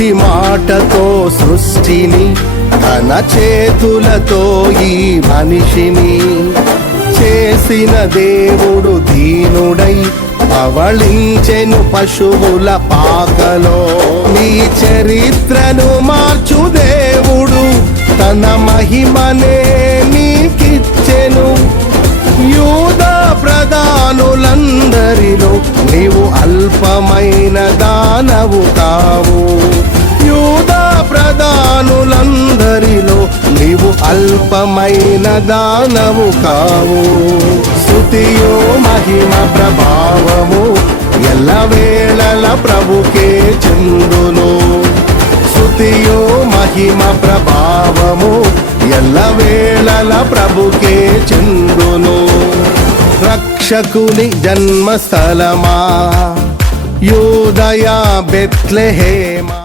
నోటి మాటతో సృష్టిని, తన చేతులతో ఈ మనిషిని చేసిన దేవుడు దీనుడై పవళించెను పశువుల పాకలో. నీ చరిత్రను మార్చు దేవుడు తన మహిమనే నీకిచ్చెను. యూదా ప్రధానులందరిలో నీవు అల్పమైన దానవు కావు. యూదా ప్రధానులందరిలో నీవు అల్పమైన దానవు కావు. స్తుతియో మహిమ ప్రభావము ఎల్లవేళల ప్రభుకే చెందును. స్తుతియో మహిమ ప్రభావము ఎల్లవేళల ప్రభుకే చెందును. రక్షకుని జన్మస్థలమా యూదయ బెత్లెహేమా.